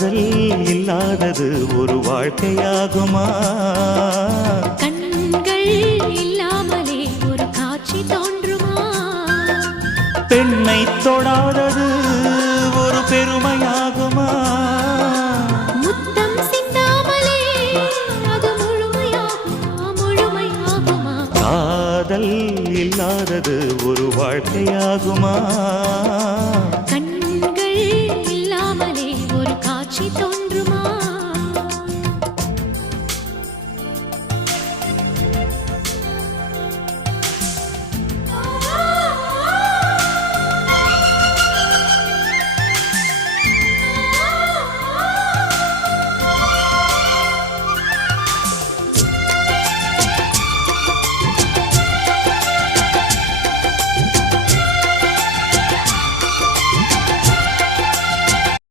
காதல் இல்லாதது ஒரு வாழ்க்கையாகுமா? கண்கள் இல்லாமலே ஒரு காட்சி தோன்றுமா? பெண்ணை தொடாதது ஒரு பெருமையாகுமா? முத்தம் சிந்தாமலே அது முழுமையாகுமா? முழுமையாகுமா? காதல் இல்லாதது ஒரு வாழ்க்கையாகுமா?